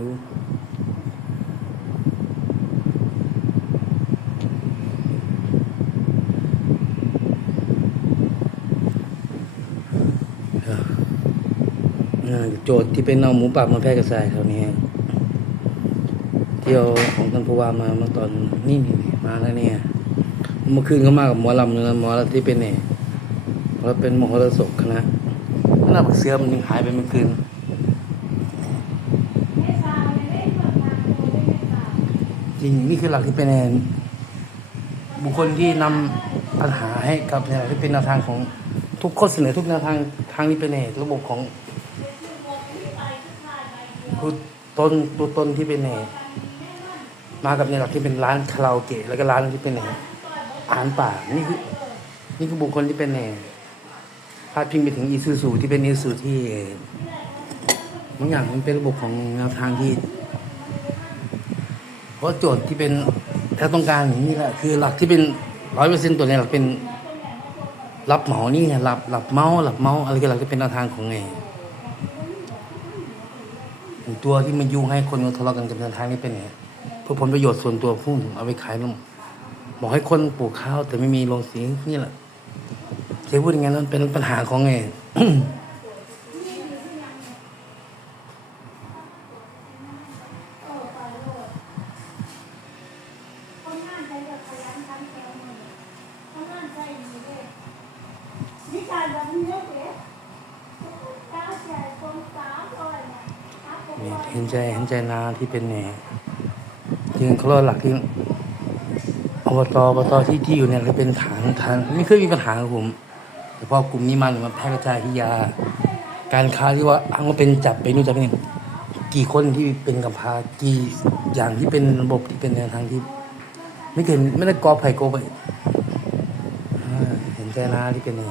ดูเดี๋ยวอ่าโจทย์ที่เป็นเอาหมูป่ามาแพร่กระจายคราวนี้เที่ยวของท่านผู้ว่ามาเมื่อตอนนี่มาแล้วเนี่ย เมื่อคืนเขามากับหมอลำเลยนะหมอลำที่เป็นเนี่ยเราเป็นมโหรสพคณะนั่นแหละเสือมันยังหายไปเมื่อคืน จริงนี่คือหลักที่เป็นแนวบุคคลที่นำปัญหาให้กับแนวที่เป็นแนวทางของทุกข้อเสนอทุกแนวทางทางนี้เป็นแนวระบบของคือต้นตัวตนที่เป็นแนวมากับในหลักที่เป็นร้านคาราโอเกะแล้วก็ร้านที่เป็นแนวอาหารป่านี่คือนี่คือบุคคลที่เป็นแนวพาดพิงไปถึงอีซูซูที่เป็นอีซูซูที่บางอย่างมันเป็นระบบของแนวทางที่ เพราะโจทย์ที่เป็นถ้าต้องการอย่างนี้แหละคือหลักที่เป็นร้อยเปอร์เซ็นต์ตัวเนี้หลักเป็น รับเหมานี่ไงรับรับเมาส์รับเมาส์อะไรก็หลักที่เป็นแนวทางของไงตัวที่มันยุ่งให้คนทะเลาะกันกับแนวทางนี้เป็นไงเพื่อผลประโยชน์ส่วนตัวพุ่งเอาไปขายนมบอกให้คนปลูกข้าวแต่ไม่มีโรงสีนี่แหละเจ๊พูดอย่างนั้นมันเป็นปัญหาของไง เห็นใจเห็นใจนาที่เป็นเนี่ยจริงเขาเรียกว่าหลักที่อบตอบตที่ที่อยู่เนี่ยคือเป็นฐานฐานไม่เคยมีปัญหากับผม แต่พอกลุ่มนี้มาเนี่ยมันแพร่กระจายที่ยา การค้าที่ว่าอ้างว่าเป็นจับไปนู่นจับไปนี่กี่คนที่เป็นกับพากี่อย่างที่เป็นระบบที่เป็นแนวทางที่ ไม่เกินไม่ได้กอไผ่โกไป ใจนาที่เป็นเนี่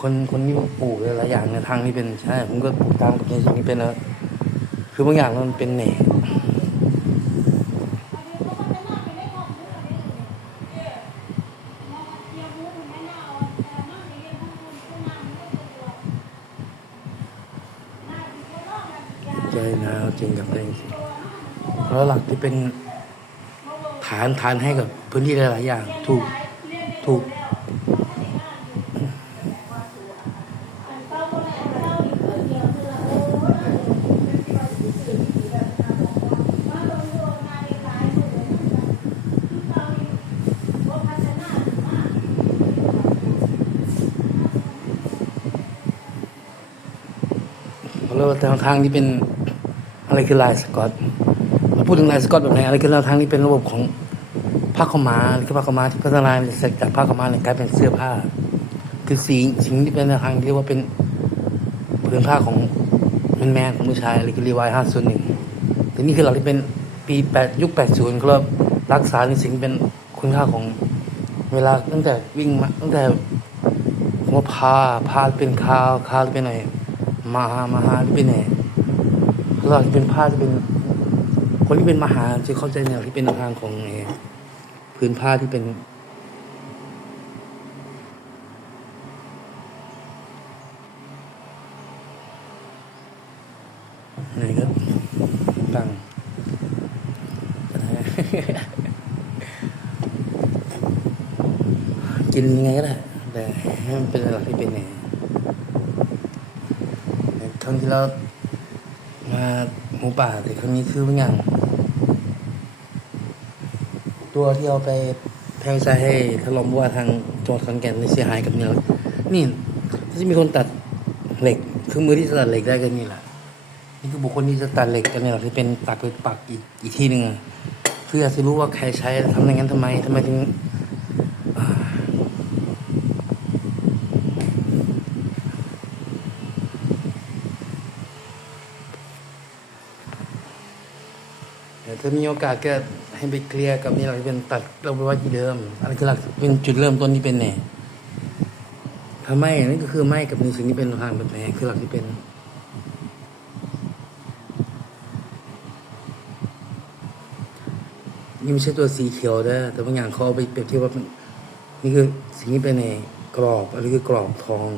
คนคนที่ปลูกหลายอย่างในทางนี้เป็นใช่ผมก็ปลูกตามกับในสิ่งนี้เป็นนะคือบางอย่างมันเป็นแหน่ใจนะเอาจริงกับอะไรจริงเพราะหลักที่เป็นานฐานให้กับพื้นที่หลายๆอย่าง ถูกถูกแล้วแนวทางนี้เป็นอะไรคือลายสกอตเราพูดถึงลายสกอตแบบไหนอะไรคือแนวทางนี้เป็นระบบของ ผ้าขาวม้าหรือผ้าขาวม้าที่พัฒนาจากผ้าขาวม้าเนี่ยกลายเป็นเสื้อผ้า คือสีสิ่งที่เป็นแนวทางที่เรียกว่าเป็นผืนผ้าของแมนของผู้ชายอะไรคือรีวายห้าส่วนหนึ่งแต่นี่คือเราที่เป็นปีแปดยุคแปดศูนย์ก็รักษาในสิ่งที่เป็นคุณค่าของเวลาตั้งแต่วิ่งมาตั้งแต่หัวพาพาเป็นคาวคาวเป็นอะไรมหามหาเป็นไงเราเป็นผ้าจะเป็น คนที่เป็นมหาจะเข้าใจแนวที่เป็นแนวทางของไอ้ พื้นผ้าที่เป็น ไหนก็ตังกินยังไงก็ได้แต่ให้มันเป็นอะไรที่เป็นไงครั้งที่แล้วมาหมูป่าแต่ครั้งนี้คือเป็นย่าง ตัวที่เอาไปแทงใจาให้ถล่มว่าทางจังหวัดขอนแก่นเสียหายกับเนี่ยนี่ที่มีคนตัดเหล็กเครื่องมือที่จะตัดเหล็กได้ก็นี่แหละนี่คือบุคคลที่จะตัดเหล็กกันเนี่ยที่เป็นตัดไปปักอีกอีกที่หนึ่งเพื่อจะรู้ว่าใครใช้ทำอย่างนั้นทำไมทำไมถึง เดี๋ยว ถ้ามีโอกาสก็ให้ไปเคลียร์กับนี่เราเป็นตัดเราไปว่าที่เดิมอันนี้คือหลักเป็นจุดเริ่มต้นที่เป็นแน่ถ้าไม่นั่นก็คือไม่กับในสิ่งที่เป็นทางแบบไหนคือหลักที่เป็นนี่ไม่ใช่ตัวสีเขียวนะแต่บางอย่างเขาเอาไปเปรียบเทียบว่ามันนี่คือสิ่งที่เป็นในกรอบอันนี้คือกรอบทอง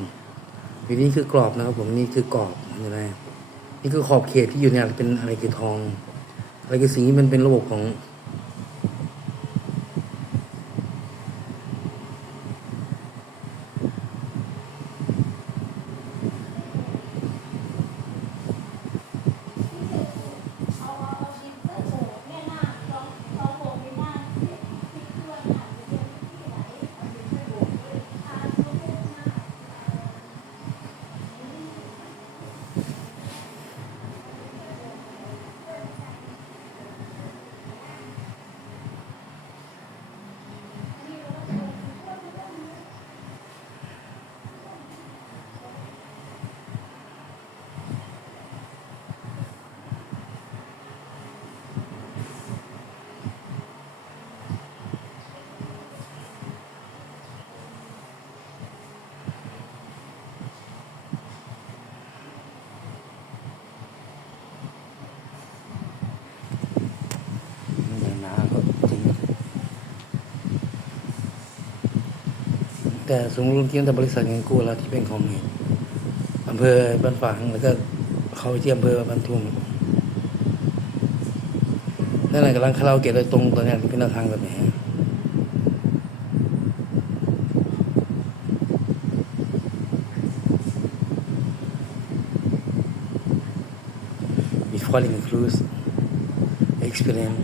อยู่นี่คือกรอบนะครับผมนี่คือกรอบเห็นไหมนี่คือขอบเขตที่อยู่เนี่ยเป็นอะไรคือทอง อะไรคือสิ่งที่มันเป็นระบบของ เอาเอาเอาดินเตอร์โบกแม่นาคลองลองโบกแม่นาคที่ที่เครื่องน่ะจะเป็นที่ไหนเอาดินเตอร์โบกเลยทานเขาเรียกว่า อย่างหนาก็จริง แต่สมมติที่แต่บริษัทเงินกู้แล้วที่เป็นของอำเภอบ้านฝางแล้วก็เขาที่อำเภอบ้านทุ่งนั่นแหละกำลังคาราโอเกะโดยตรงตอนนี้เป็นแนวทางแบบไหนมี falling cruise experience